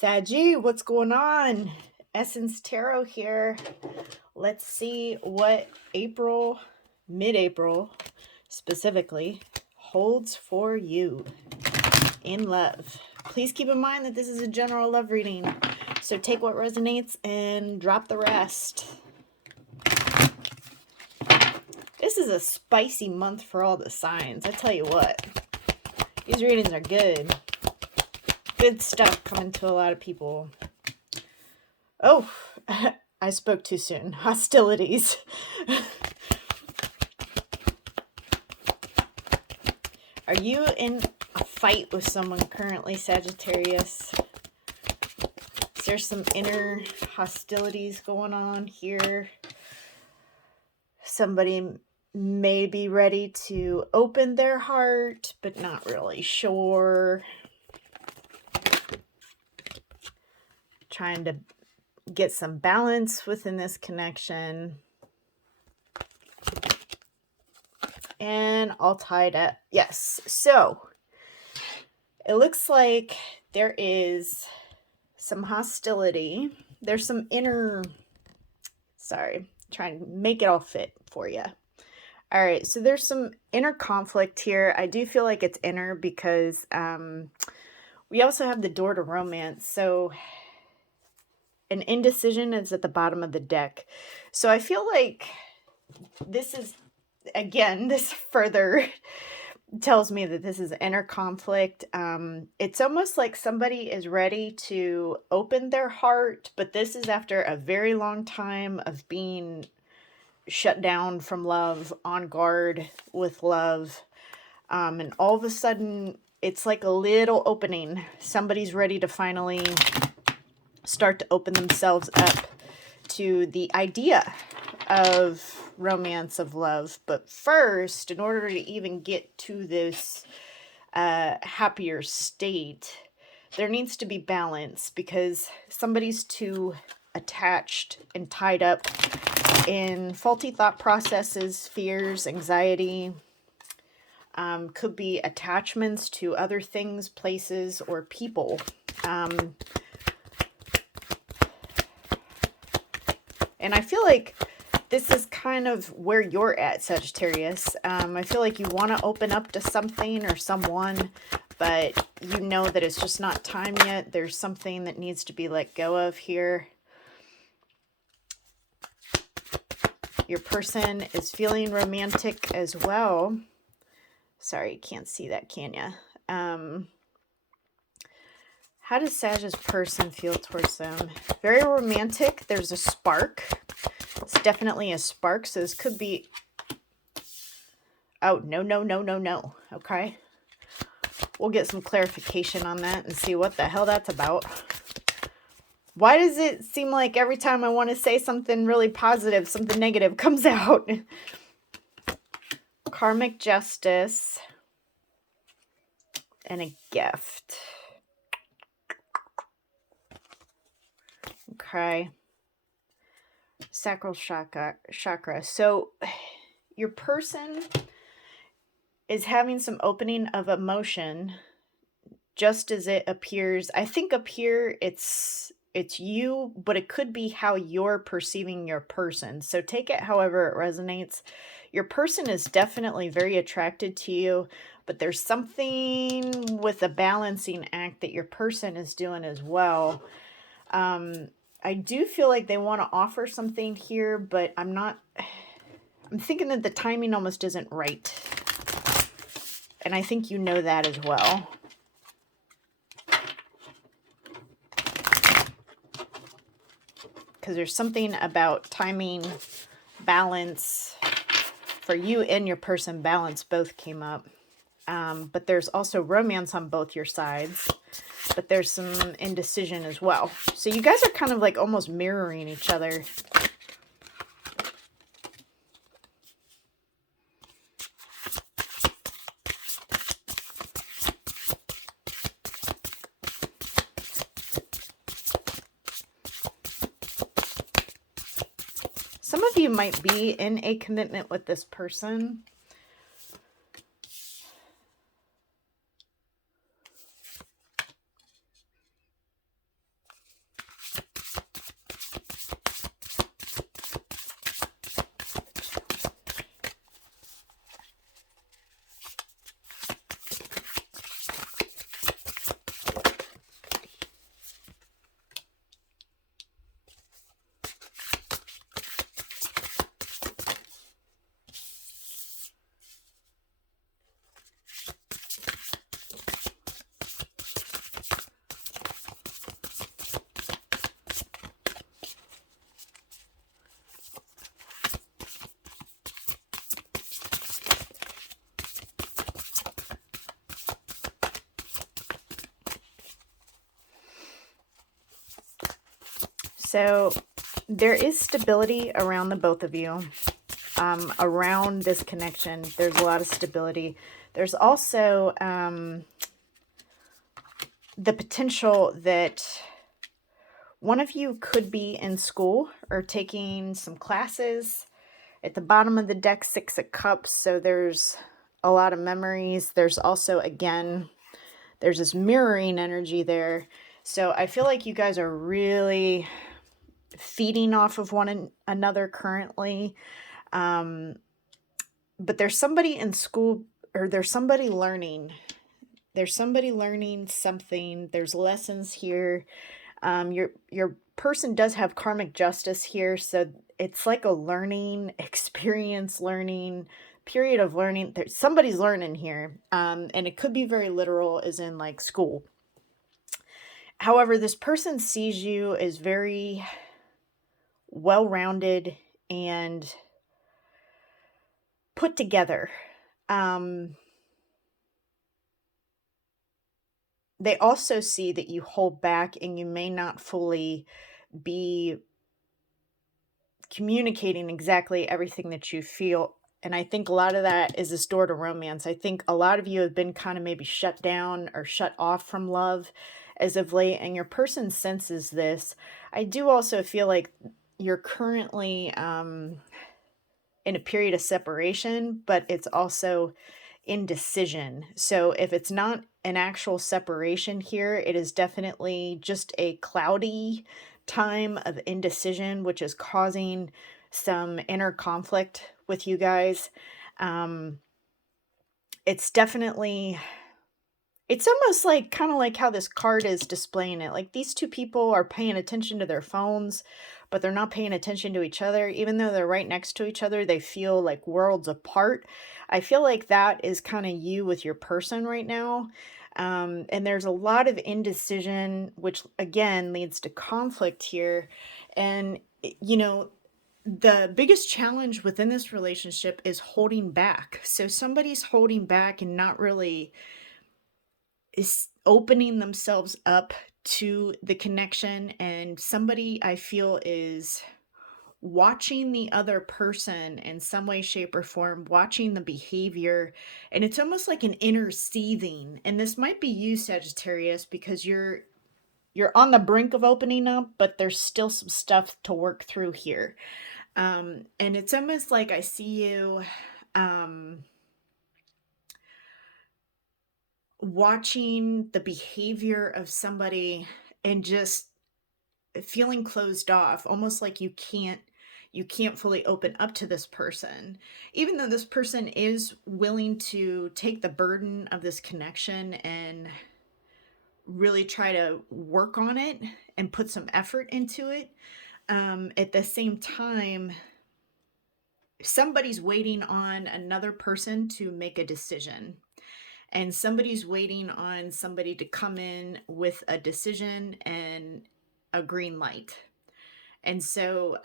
Saggy, what's going on? Essence Tarot here. Let's see what April, mid-April specifically, holds for you in love. Please keep in mind that this is a general love reading, so take what resonates and drop the rest. This is a spicy month for all the signs. I tell you what, these readings are good. Good stuff coming to a lot of people. Oh, I spoke too soon. Hostilities. Are you in a fight with someone currently, Sagittarius? Is there some inner hostilities going on here? Somebody may be ready to open their heart, but not really sure. Trying to get some balance within this connection. And all tied up. Yes. So it looks like there is some hostility. There's some inner, trying to make it all fit for you. All right. So there's some inner conflict here. I do feel like it's inner because we also have the door to romance. So an indecision is at the bottom of the deck. So I feel like this is, again, this further tells me that this is inner conflict. It's almost like somebody is ready to open their heart, but this is after a very long time of being shut down from love, on guard with love. And all of a sudden, it's like a little opening. Somebody's ready to finally start to open themselves up to the idea of romance, of love. But first, in order to even get to this happier state, there needs to be balance, because somebody's too attached and tied up in faulty thought processes, fears, anxiety. Could be attachments to other things, places, or people. And I feel like this is kind of where you're at, Sagittarius. I feel like you want to open up to something or someone, but you know that it's just not time yet. There's something that needs to be let go of here. Your person is feeling romantic as well. Sorry, you can't see that, can you? How does Sag's person feel towards them? Very romantic. There's a spark. It's definitely a spark. So this could be... Oh, no. Okay. We'll get some clarification on that and see what the hell that's about. Why does it seem like every time I want to say something really positive, something negative comes out? Karmic justice. And a gift. Okay. Sacral chakra. So your person is having some opening of emotion, just as it appears. I think up here it's you, but it could be how you're perceiving your person. So take it however it resonates. Your person is definitely very attracted to you, but there's something with a balancing act that your person is doing as well. I do feel like they want to offer something here, but I'm thinking that the timing almost isn't right. And I think you know that as well. Because there's something about timing, balance. For you and your person, balance both came up. But there's also romance on both your sides. But there's some indecision as well. So you guys are kind of like almost mirroring each other. Some of you might be in a commitment with this person. So there is stability around the both of you. Around this connection, there's a lot of stability. There's also the potential that one of you could be in school or taking some classes. At the bottom of the deck, 6 of Cups, so there's a lot of memories. There's also, again, there's this mirroring energy there. So I feel like you guys are really feeding off of one another currently. But there's somebody in school, or there's somebody learning. There's somebody learning something. There's lessons here. Your person does have karmic justice here, so it's like a learning experience, learning period of learning. Somebody's learning here, and it could be very literal, as in like school. However, this person sees you as very well-rounded and put together. They also see that you hold back and you may not fully be communicating exactly everything that you feel. And I think a lot of that is this door to romance. I think a lot of you have been kind of maybe shut down or shut off from love as of late, and your person senses this. I do also feel like you're currently in a period of separation, but it's also indecision. So if it's not an actual separation here, it is definitely just a cloudy time of indecision, which is causing some inner conflict with you guys. It's definitely, it's almost like kind of like how this card is displaying it. Like these two people are paying attention to their phones, but they're not paying attention to each other. Even though they're right next to each other, they feel like worlds apart. I feel like that is kind of you with your person right now. And there's a lot of indecision, which again leads to conflict here. And, you know, the biggest challenge within this relationship is holding back. So somebody's holding back and not really is opening themselves up to the connection, and somebody I feel is watching the other person in some way, shape, or form, watching the behavior, and it's almost like an inner seething. And this might be you, Sagittarius, because you're on the brink of opening up, but there's still some stuff to work through here. And it's almost like I see you watching the behavior of somebody and just feeling closed off, almost like you can't fully open up to this person, even though this person is willing to take the burden of this connection and really try to work on it and put some effort into it. At the same time, somebody's waiting on another person to make a decision, and somebody's waiting on somebody to come in with a decision and a green light. And so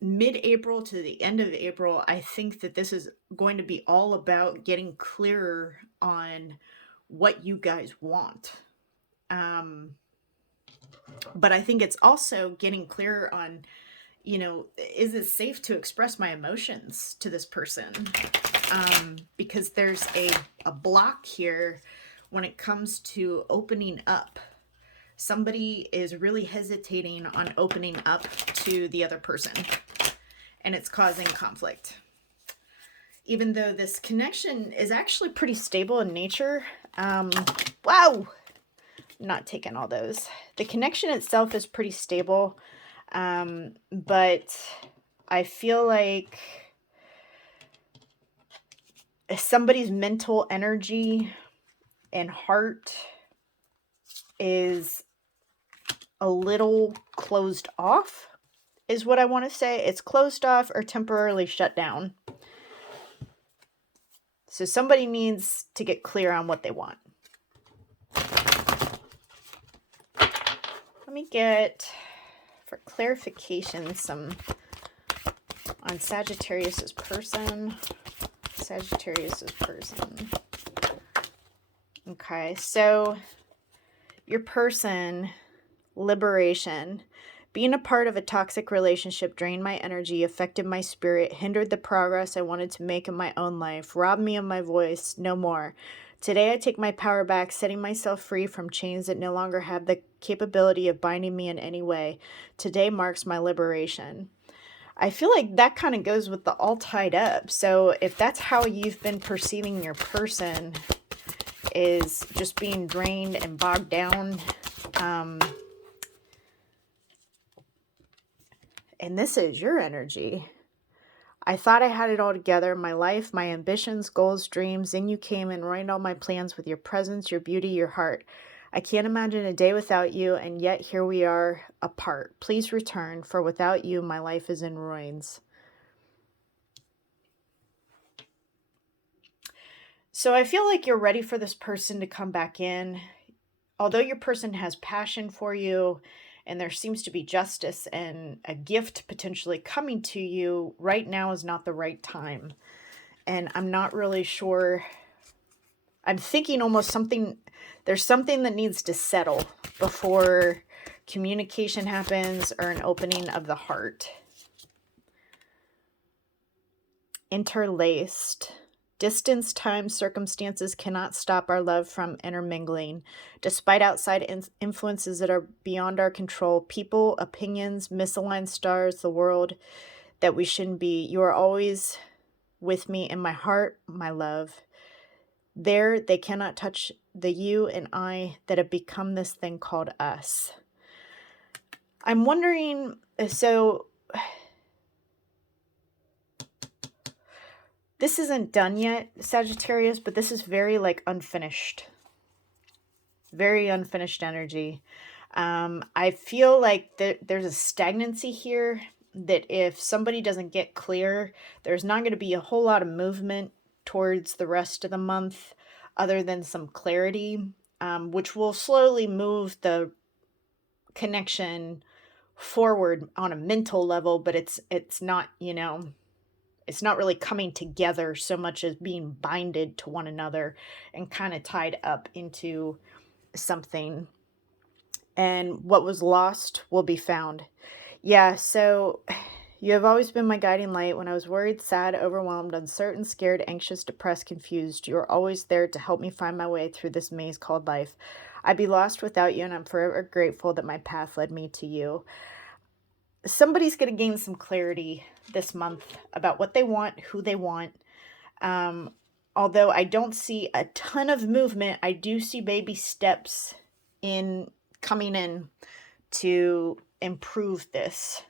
mid-April to the end of April, I think that this is going to be all about getting clearer on what you guys want. But I think it's also getting clearer on, you know, is it safe to express my emotions to this person? Because there's a block here when it comes to opening up. Somebody is really hesitating on opening up to the other person, and it's causing conflict. Even though this connection is actually pretty stable in nature. Wow! Not taking all those. The connection itself is pretty stable, but I feel like somebody's mental energy and heart is a little closed off, is what I want to say. It's closed off or temporarily shut down. So somebody needs to get clear on what they want. Let me get, for clarification, some on Sagittarius's person. Sagittarius's person. Okay, so your person, liberation, Being a part of a toxic relationship drained my energy, affected my spirit, hindered the progress I wanted to make in my own life, robbed me of my voice. No more. Today I take my power back, setting myself free from chains that no longer have the capability of binding me in any way. Today marks my liberation. I feel like that kind of goes with the all tied up. So if that's how you've been perceiving your person, is just being drained and bogged down, and this is your energy. I thought I had it all together, my life, my ambitions, goals, dreams. Then you came and ruined all my plans with your presence, your beauty, your heart. I can't imagine a day without you, and yet here we are apart. Please return, for without you, my life is in ruins. So I feel like you're ready for this person to come back in. Although your person has passion for you and there seems to be justice and a gift potentially coming to you, right now is not the right time. And I'm not really sure. I'm thinking almost there's something that needs to settle before communication happens or an opening of the heart. Interlaced. Distance, time, circumstances cannot stop our love from intermingling. Despite outside influences that are beyond our control, people, opinions, misaligned stars, the world that we shouldn't be, you are always with me in my heart, my love. There, they cannot touch the you and I that have become this thing called us. I'm wondering, so this isn't done yet, Sagittarius, but this is very like unfinished. Very unfinished energy. I feel like there's a stagnancy here that if somebody doesn't get clear, there's not going to be a whole lot of movement towards the rest of the month other than some clarity, which will slowly move the connection forward on a mental level, but it's not, it's not really coming together so much as being binded to one another and kind of tied up into something. And what was lost will be found. Yeah, so you have always been my guiding light when I was worried, sad, overwhelmed, uncertain, scared, anxious, depressed, confused. You are always there to help me find my way through this maze called life. I'd be lost without you, and I'm forever grateful that my path led me to you. Somebody's going to gain some clarity this month about what they want, who they want. Although I don't see a ton of movement, I do see baby steps coming in to improve this.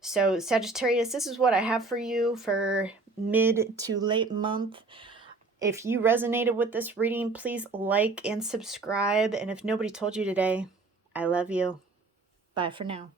So Sagittarius, this is what I have for you for mid to late month. If you resonated with this reading, please like and subscribe. And if nobody told you today, I love you. Bye for now.